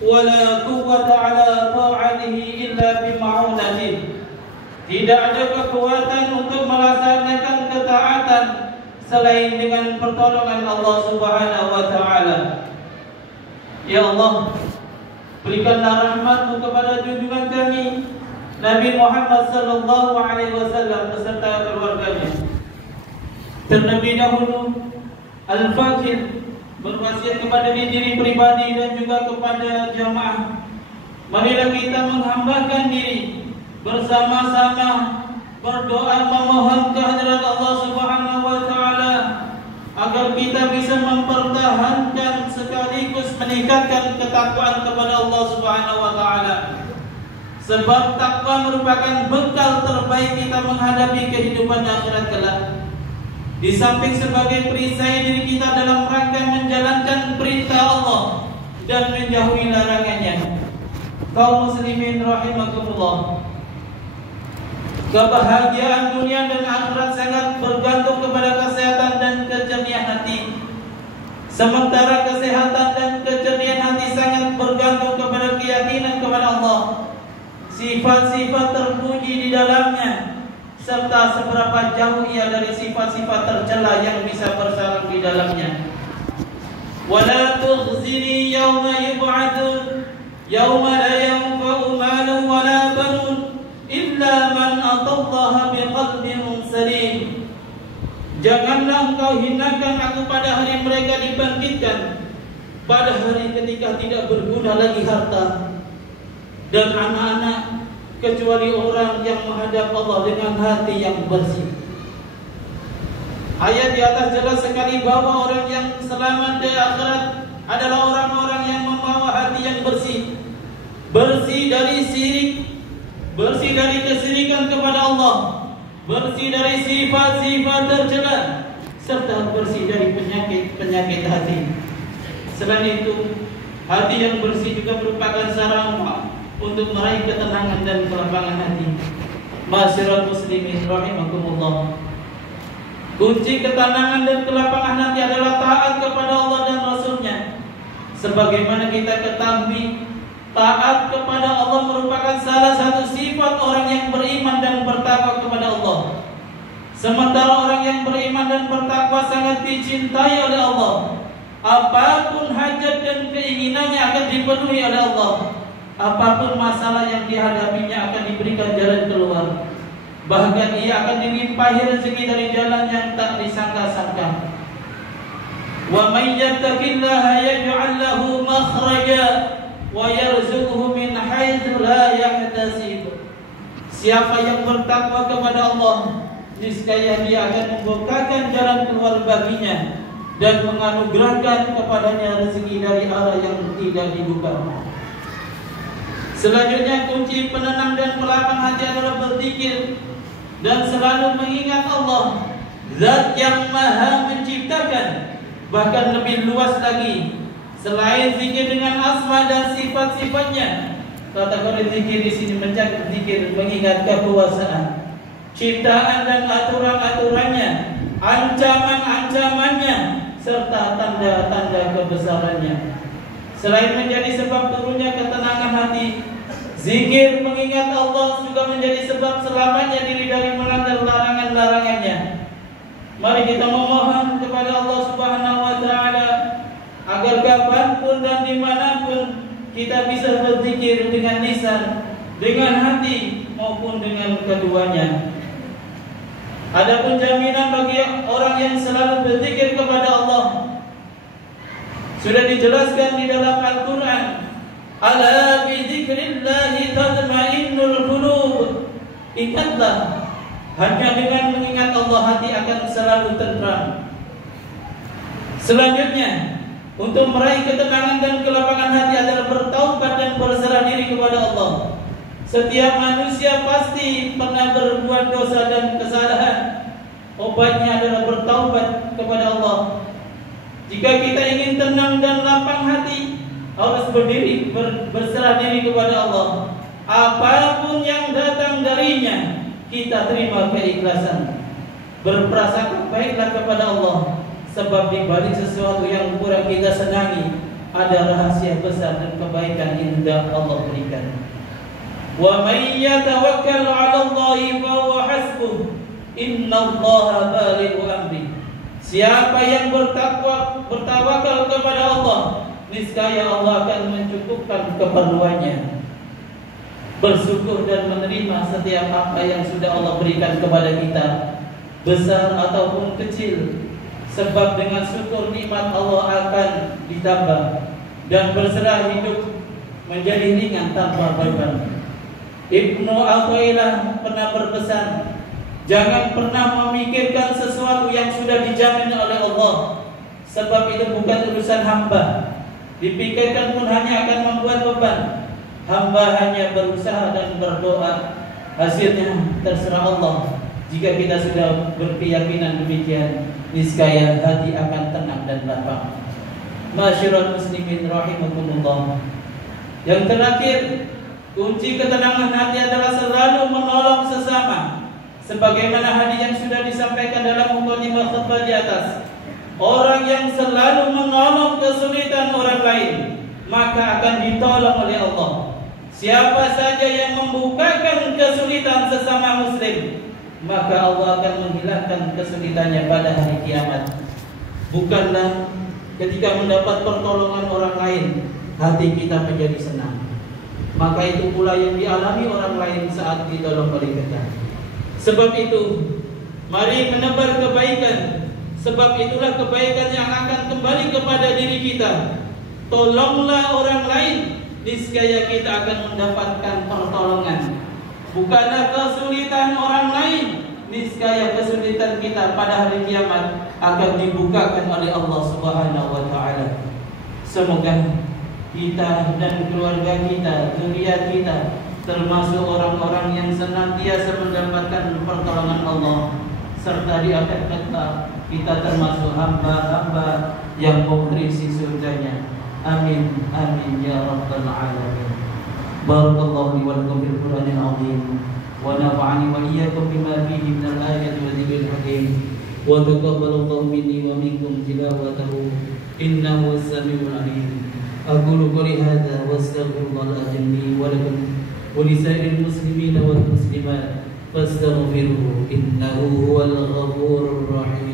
wala quwwata ala ta'atihi illa bima'unatihi. Tidak ada kekuatan untuk melaksanakan ketaatan selain dengan pertolongan Allah Subhanahu wa taala. Ya Allah, berikanlah rahmat-Mu kepada junjungan kami Nabi Muhammad sallallahu alaihi wasallam beserta keluarganya. Terlebih dahulu Al-Fakir berwasiat kepada diri pribadi dan juga kepada jamaah. Marilah kita menghambakan diri bersama-sama berdoa memohon kehadirat Allah Subhanahu wa taala agar kita bisa mempertahankan sekaligus meningkatkan ketakwaan kepada Allah Subhanahu wa taala. Sebab takwa merupakan bekal terbaik kita menghadapi kehidupan akhirat kelak. Di samping sebagai perisai diri kita dalam rangka menjalankan perintah Allah dan menjauhi larangannya. Kaum muslimin rahimakumullah, kebahagiaan dunia dan akhirat sangat bergantung kepada kesehatan dan kejernihan hati. Sementara kesehatan dan kejernihan hati sangat bergantung kepada keyakinan kepada Allah, sifat-sifat terpuji di dalamnya, serta seberapa jauh ia dari sifat-sifat tercela yang bisa bersarang di dalamnya. Wala tukhzini yawma yub'atsun yawma la yanfa'u malun wala banun illa man atallaha biqalbin salim. Janganlah engkau hinakan aku pada hari mereka dibangkitkan, pada hari ketika tidak berguna lagi harta dan anak-anak, kecuali orang yang menghadap Allah dengan hati yang bersih. Ayat di atas jelas sekali bahwa orang yang selamat di akhirat adalah orang-orang yang membawa hati yang bersih, bersih dari syirik, bersih dari kesyirikan kepada Allah, bersih dari sifat-sifat tercela, serta bersih dari penyakit-penyakit hati. Selain itu, hati yang bersih juga merupakan sarana untuk meraih ketenangan dan kelapangan hati. Ma'asyiral muslimin rahimakumullah, kunci ketenangan dan kelapangan hati adalah taat kepada Allah dan Rasul-Nya. Sebagaimana kita ketahui, taat kepada Allah merupakan salah satu sifat orang yang beriman dan bertakwa kepada Allah. Sementara orang yang beriman dan bertakwa sangat dicintai oleh Allah. Apapun hajat dan keinginannya akan dipenuhi oleh Allah. Apapun masalah yang dihadapinya akan diberikan jalan keluar. Bahkan ia akan dilimpahi rezeki dari jalan yang tak disangka-sangka. Wa may yattaqillaha yaj'al lahu makhraja wa yarzuqhu min haitsu la yahtasib. Siapa yang bertakwa kepada Allah, niscaya dia akan membukakan jalan keluar baginya dan menganugerahkan kepadanya rezeki dari arah yang tidak diduga. Selanjutnya, kunci penenang dan pelapang hati adalah berzikir dan selalu mengingat Allah, Zat yang Maha Menciptakan. Bahkan lebih luas lagi, selain zikir dengan asma dan sifat-sifatnya, kategori zikir di sini mencakup zikir mengingat kekuasaan, ciptaan dan aturan-aturannya, ancaman-ancamannya, serta tanda-tanda kebesarannya. Selain menjadi sebab turunnya ketenangan hati, zikir mengingat Allah juga menjadi sebab selamatnya diri dari melanggar larangan-larangannya. Mari kita memohon kepada Allah Subhanahu wa taala agar kapanpun dan dimanapun kita bisa berzikir dengan lisan, dengan hati maupun dengan keduanya. Adapun jaminan bagi orang yang selalu berzikir kepada Allah sudah dijelaskan di dalam Al-Quran. Ala bi dzikrillahi tatma'innul qulub. Ingatlah, hanya dengan mengingat Allah hati akan selalu tenteram. Selanjutnya, untuk meraih ketenangan dan kelapangan hati adalah bertaubat dan berserah diri kepada Allah. Setiap manusia pasti pernah berbuat dosa dan kesalahan. Obatnya adalah bertaubat kepada Allah. Jika kita ingin tenang dan lapang hati, harus berdiri, berserah diri kepada Allah. Apapun yang datang darinya, kita terima keikhlasan. Berprasangka baiklah kepada Allah, sebab di balik sesuatu yang kurang kita senangi, ada rahasia besar dan kebaikan yang hendak Allah berikan. Wa may yatawakkal 'ala Allahi fa huwa hasbuh. Innallaha balighu amri. Siapa yang bertawakal kepada Allah, niscaya Allah akan mencukupkan keperluannya. Bersyukur dan menerima setiap apa yang sudah Allah berikan kepada kita, besar ataupun kecil. Sebab dengan syukur nikmat Allah akan ditambah dan berserah hidup menjadi ringan tanpa beban. Ibnu Athaillah pernah berpesan, jangan pernah memikirkan sesuatu yang sudah dijamin oleh Allah, sebab itu bukan urusan hamba. Dipikirkan pun hanya akan membuat beban. Hamba hanya berusaha dan berdoa, hasilnya terserah Allah. Jika kita sudah berkeyakinan demikian, niscaya hati akan tenang dan lapang. Masyarul muslimin rahimakumullah. Yang terakhir, kunci ketenangan hati adalah selalu menolong sesama. Sebagaimana hadis yang sudah disampaikan dalam mukadimah khutbah di atas, orang yang selalu menolong kesulitan orang lain, maka akan ditolong oleh Allah. Siapa saja yang membukakan kesulitan sesama muslim, maka Allah akan menghilangkan kesulitannya pada hari kiamat. Bukanlah ketika mendapat pertolongan orang lain hati kita menjadi senang, maka itu pula yang dialami orang lain saat ditolong oleh kita. Sebab itu, mari menebar kebaikan. Sebab itulah kebaikan yang akan kembali kepada diri kita. Tolonglah orang lain, niscaya kita akan mendapatkan pertolongan. Bukanlah kesulitan orang lain, niscaya kesulitan kita pada hari kiamat akan dibukakan oleh Allah Subhanahu wa taala. Semoga kita dan keluarga kita, zuriat kita termasuk orang-orang yang senantiasa mendapatkan pertolongan Allah, serta di akhir kita termasuk hamba-hamba yang mewarisi surganya. Amin amin ya rabbal alamin. Barakallahu li wa lakum fil Qur'anil azim wa nafa'ani wa iyyakum bima fihi minal ayati wa dzikril hakim wa taqabbalallahu minni wa minkum tilawatahu innahu as-sami'ul 'alim. Aqulu qouli hadza wa astaghfirullahal azim li wa lakum wa lisa'iril muslimina wal muslimat fastaghfiruhu innahu huwal ghafurur rahim.